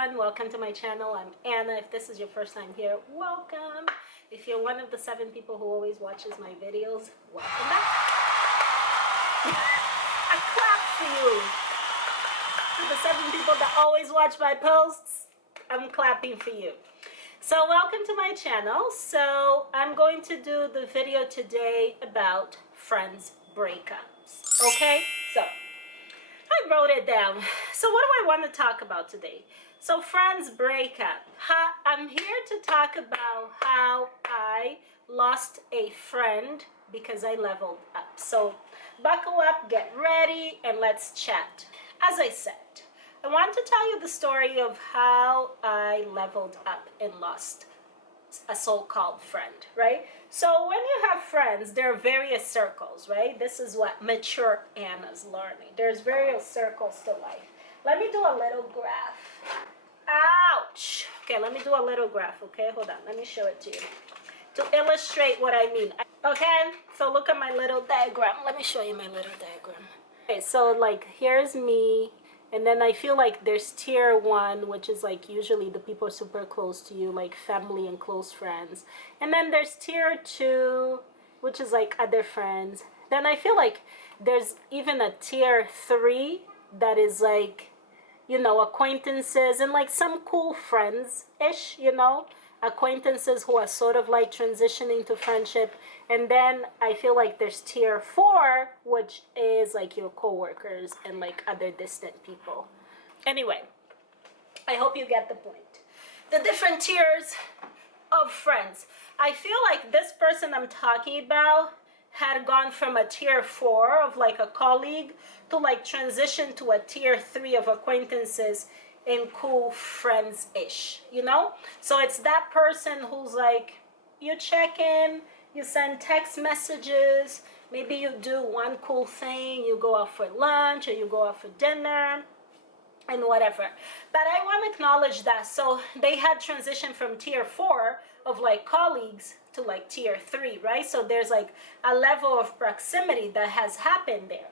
everyone, welcome to my channel. I'm Anna. If this is your first time here, welcome. If you're one of the 7 people who always watches my videos, welcome back. I clap for you. To the 7 people that always watch my posts, I'm clapping for you. So welcome to my channel. So I'm going to do the video today about friends breakups. Okay, so I wrote it down. So what do I want to talk about today? So friends breakup. I'm here to talk about how I lost a friend because I leveled up. So buckle up, get ready, and let's chat. As I said, I want to tell you the story of how I leveled up and lost a so-called friend, right? So when you have friends, there are various circles, right? This is what mature Anna's learning. There's various circles to life. Let me do a little graph. Ouch! Okay, let me do a little graph, okay? Hold on, let me show it to you to illustrate what I mean. Okay, so look at my little diagram. Let me show you my little diagram. Okay, so like here's me. And then I feel like there's tier 1, which is like usually the people super close to you, like family and close friends. And then there's tier 2, which is like other friends. Then I feel like there's even a tier 3 that is like, you know, acquaintances and like some cool friends-ish, you know, acquaintances who are sort of like transitioning to friendship. And then I feel like there's tier 4, which is like your coworkers and like other distant people. Anyway, I hope you get the point. The different tiers of friends. I feel like this person I'm talking about had gone from a tier 4 of like a colleague to like transition to a tier 3 of acquaintances and cool friends-ish, you know? So it's that person who's like, you check in, you send text messages, maybe you do one cool thing, you go out for lunch or you go out for dinner and whatever. But I want to acknowledge that. So they had transitioned from tier 4 of like colleagues to like tier 3, right? So there's like a level of proximity that has happened there.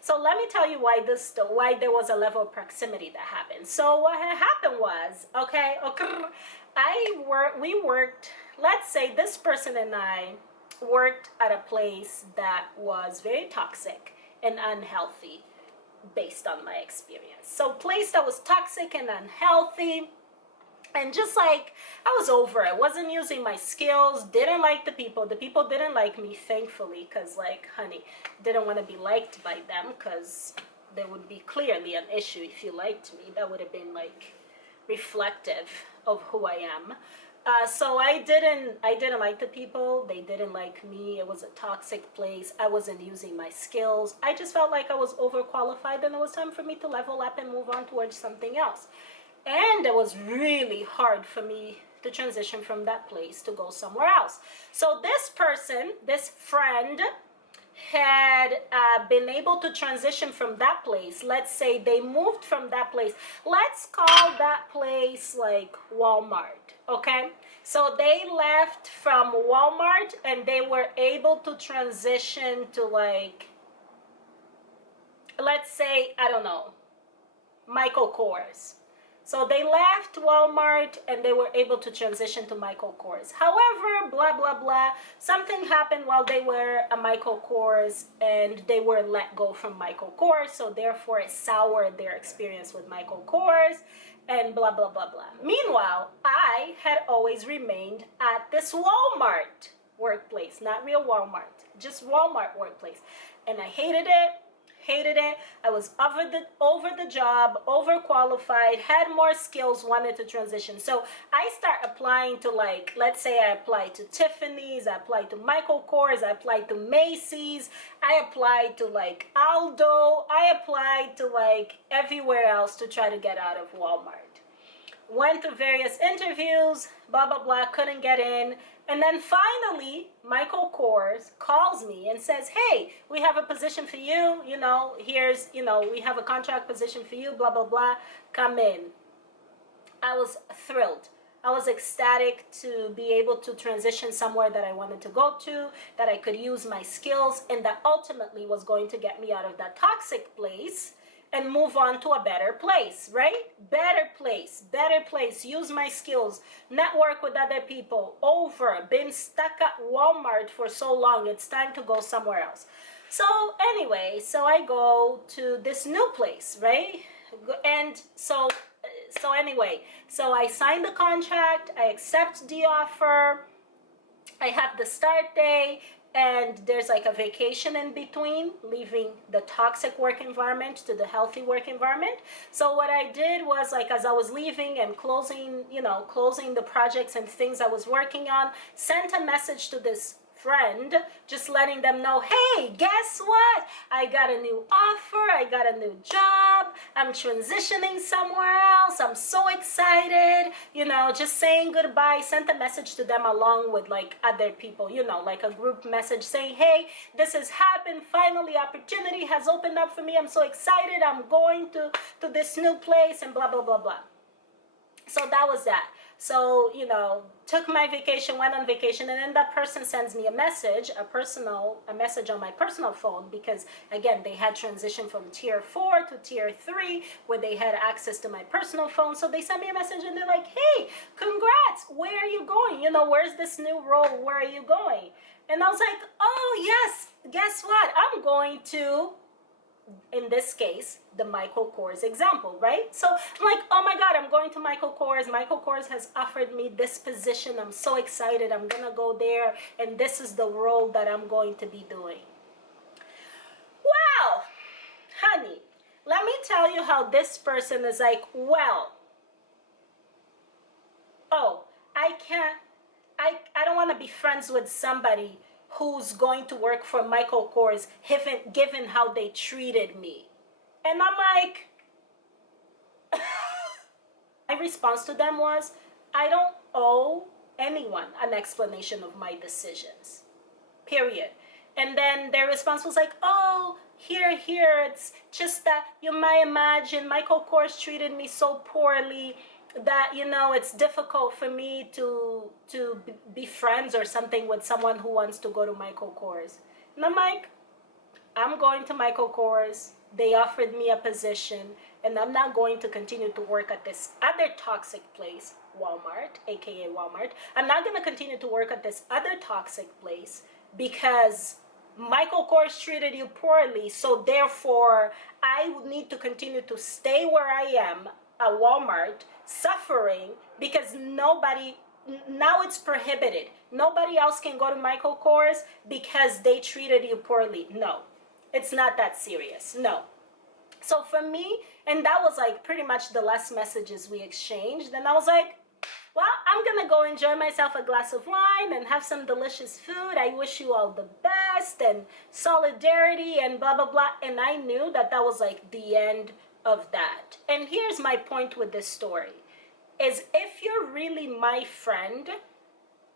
So let me tell you why there was a level of proximity that happened. So what had happened was, okay, we worked, let's say this person and I worked at a place that was very toxic and unhealthy based on my experience. So place that was toxic and unhealthy, and just like I was over it, wasn't using my skills, didn't like the people didn't like me, thankfully, because like honey, didn't want to be liked by them, because there would be clearly an issue if you liked me. That would have been like reflective of who I am. So I didn't like the people, they didn't like me. It was a toxic place. I wasn't using my skills. I just felt like I was overqualified and it was time for me to level up and move on towards something else. And it was really hard for me to transition from that place to go somewhere else. So this person, this friend, had been able to transition from that place. Let's say they moved from that place. Let's call that place like Walmart, okay? So they left from Walmart and they were able to transition to like, let's say, I don't know, Michael Kors. So they left Walmart and they were able to transition to Michael Kors. However, blah, blah, blah, something happened while they were a Michael Kors and they were let go from Michael Kors. So therefore it soured their experience with Michael Kors and blah, blah, blah, blah. Meanwhile, I had always remained at this Walmart workplace, not real Walmart, just Walmart workplace. And I hated it. I was over the job, overqualified, had more skills, wanted to transition. So I start applying to like, let's say I applied to Tiffany's, I applied to Michael Kors, I applied to Macy's, I applied to like Aldo, I applied to like everywhere else to try to get out of Walmart. Went through various interviews, blah, blah, blah, couldn't get in. And then finally, Michael Kors calls me and says, hey, we have a position for you, you know, here's, you know, we have a contract position for you, blah, blah, blah, come in. I was thrilled. I was ecstatic to be able to transition somewhere that I wanted to go to, that I could use my skills, and that ultimately was going to get me out of that toxic place and move on to a better place, right? Better place, use my skills, network with other people. Over, been stuck at Walmart for so long, it's time to go somewhere else. So anyway, so I go to this new place, right? And so anyway, so I sign the contract, I accept the offer, I have the start day, and there's like a vacation in between, leaving the toxic work environment to the healthy work environment. So what I did was, like, as I was leaving and closing, closing the projects and things I was working on, sent a message to this friend, just letting them know, hey, guess what? I got a new offer, I got a new job, I'm transitioning somewhere else, I'm so excited, just saying goodbye. Sent a message to them along with like other people, like a group message saying, hey, this has happened, finally opportunity has opened up for me, I'm so excited, I'm going to this new place and blah, blah, blah, blah. So that was that. So, took my vacation, went on vacation, and then that person sends me a message, a message on my personal phone, because again, they had transitioned from tier 4 to tier 3, where they had access to my personal phone. So they sent me a message and they're like, hey, congrats, where are you going? Where's this new role? Where are you going? And I was like, oh yes, guess what? I'm going to, in this case, the Michael Kors example, right? So I'm like, oh my God, I'm going to Michael Kors. Michael Kors has offered me this position. I'm so excited. I'm going to go there. And this is the role that I'm going to be doing. Wow, honey, let me tell you how this person is like, well, oh, I don't want to be friends with somebody who's going to work for Michael Kors, given how they treated me. And I'm like, my response to them was, I don't owe anyone an explanation of my decisions, period. And then their response was like, oh, here, it's just that you might imagine Michael Kors treated me so poorly that, it's difficult for me to be friends or something with someone who wants to go to Michael Kors. And I'm like, I'm going to Michael Kors. They offered me a position, and I'm not going to continue to work at this other toxic place, Walmart, aka Walmart. I'm not going to continue to work at this other toxic place because Michael Kors treated you poorly, so therefore I would need to continue to stay where I am at Walmart, suffering because now it's prohibited. Nobody else can go to Michael Kors because they treated you poorly. No, it's not that serious. No. So for me, and that was like pretty much the last messages we exchanged, and I was like, well, I'm gonna go enjoy myself a glass of wine and have some delicious food. I wish you all the best and solidarity and blah, blah, blah. And I knew that that was like the end of that. And here's my point with this story, is if you're really my friend,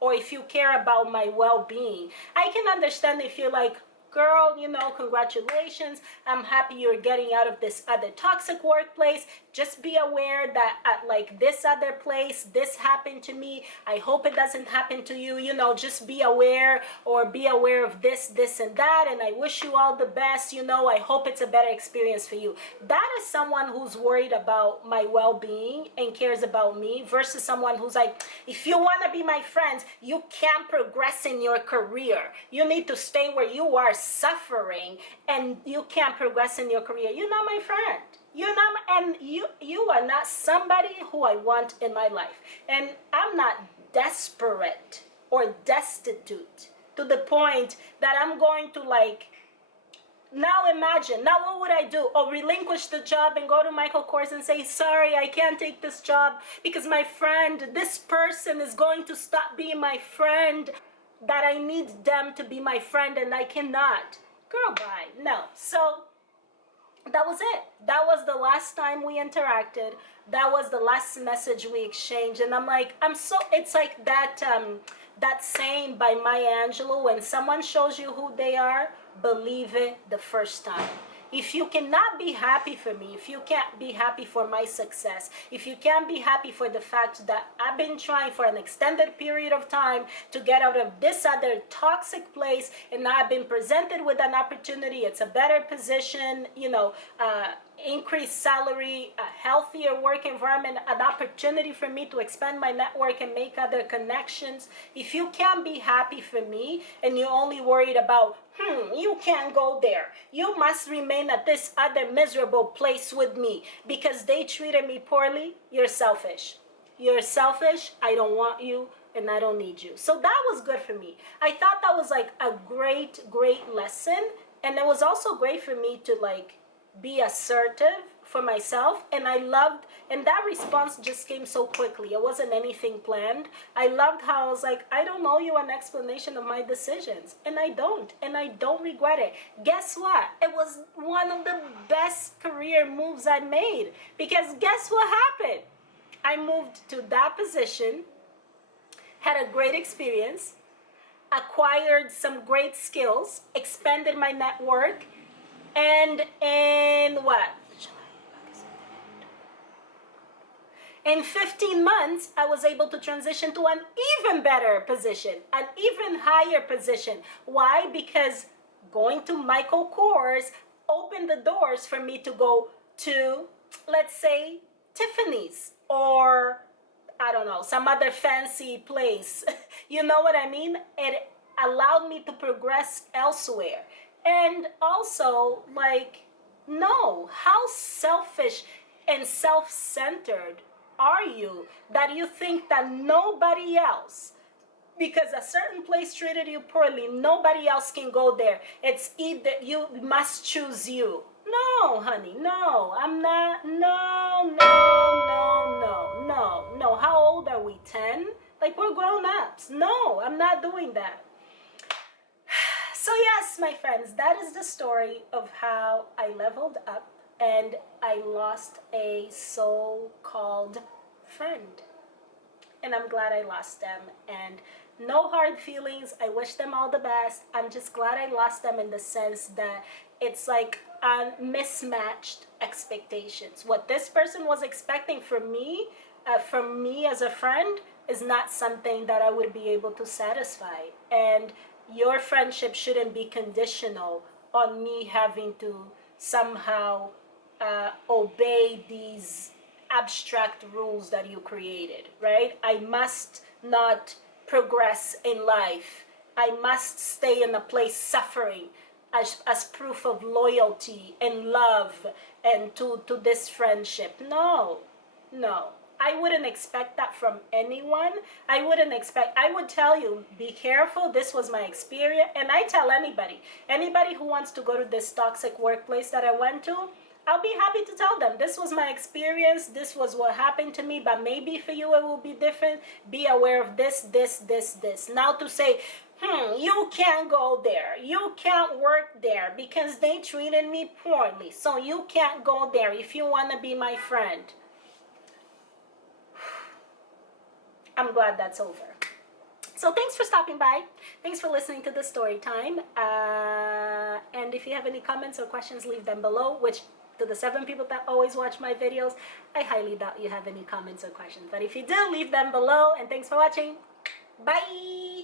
or if you care about my well-being, I can understand if you're like, girl, congratulations, I'm happy you're getting out of this other toxic workplace. Just be aware that at like this other place, this happened to me. I hope it doesn't happen to you. Just be aware, or be aware of this, and that, and I wish you all the best. I hope it's a better experience for you. That is someone who's worried about my well-being and cares about me, versus someone who's like, if you want to be my friends, you can't progress in your career. You need to stay where you are suffering, and you can't progress in your career. You're not my friend. You're not, and you are not somebody who I want in my life. And I'm not desperate or destitute to the point that I'm going to like, now imagine, now what would I do? Oh, relinquish the job and go to Michael Kors and say, sorry, I can't take this job because my friend, this person is going to stop being my friend, that I need them to be my friend and I cannot. Girl, bye. No. So that was it. That was the last time we interacted. That was the last message we exchanged. And I'm like, it's like that that saying by Maya Angelou, when someone shows you who they are, believe it the first time. If you cannot be happy for me, if you can't be happy for my success, if you can't be happy for the fact that I've been trying for an extended period of time to get out of this other toxic place, and now I've been presented with an opportunity, it's a better position, increased salary, a healthier work environment, an opportunity for me to expand my network and make other connections. If you can't be happy for me and you're only worried about, you can't go there, you must remain at this other miserable place with me because they treated me poorly, you're selfish. You're selfish, I don't want you, and I don't need you. So that was good for me. I thought that was like a great, great lesson. And it was also great for me to like be assertive for myself. And I loved, and that response just came so quickly. It wasn't anything planned. I loved how I was like, I don't owe you an explanation of my decisions. And I don't regret it. Guess what? It was one of the best career moves I made. Because guess what happened? I moved to that position, had a great experience, acquired some great skills, expanded my network, and in what? In 15 months, I was able to transition to an even better position, an even higher position. Why? Because going to Michael Kors opened the doors for me to go to, let's say, Tiffany's or I don't know, some other fancy place. You know what I mean? It allowed me to progress elsewhere. And also, like, no, how selfish and self-centered are you that you think that nobody else, because a certain place treated you poorly, nobody else can go there. It's either you must choose you. No, honey, no, I'm not. No, no, no, no, no, no. How old are we? 10? Like, we're grown ups. No, I'm not doing that. So yes, my friends, that is the story of how I leveled up and I lost a so-called friend. And I'm glad I lost them. And no hard feelings. I wish them all the best. I'm just glad I lost them in the sense that it's like mismatched expectations. What this person was expecting from me as a friend, is not something that I would be able to satisfy. And your friendship shouldn't be conditional on me having to somehow obey these abstract rules that you created, right? I must not progress in life. I must stay in a place suffering as proof of loyalty and love and to this friendship. No, no. I wouldn't expect that from anyone. I would tell you, be careful, this was my experience. And I tell anybody who wants to go to this toxic workplace that I went to, I'll be happy to tell them, this was my experience, this was what happened to me, but maybe for you it will be different. Be aware of this. Now to say, you can't go there, you can't work there because they treated me poorly, so you can't go there if you want to be my friend. I'm glad that's over. So thanks for stopping by. Thanks for listening to the story time. And if you have any comments or questions, leave them below, which to the 7 people that always watch my videos, I highly doubt you have any comments or questions. But if you do, leave them below. And thanks for watching. Bye.